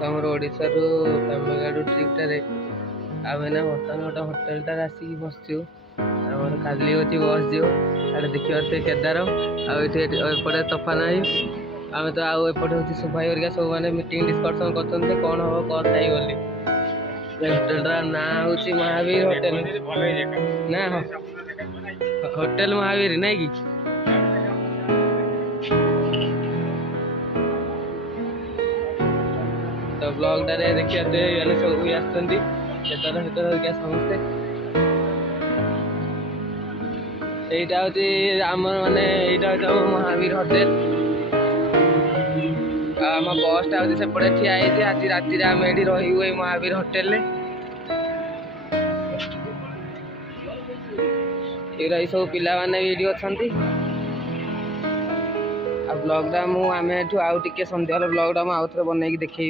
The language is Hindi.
तमर ओडिसा रु तमिलनाडु ट्रिपटारे आमे ना बर्तमान गोटे होटेल टार आसिक बसचु आमर काली होची बस जीव आड़े देखिए केदार आटे तफा ना आम तो आउ एपटे हूँ सुभाई हरिका सब मैंने मीटिंग डिस्कसन कर कौन हम कौन नहीं बोली होटेल ना हूँ महावीर होटेल ना होटेल महावीर नहीं कि तो ब्लॉग टारे देखिए मैंने सब आसते समस्ते यहाँ हूँ माने यहाँ महावीर होटेल आम बसटा हूँ सेपटे ठिया आज राति आम ये रही महावीर होटेल ये सब पिला माने ये अच्छा ब्लॉग आम आउ टे सन्ध्या ब्लॉग आउ थे बनई देखी।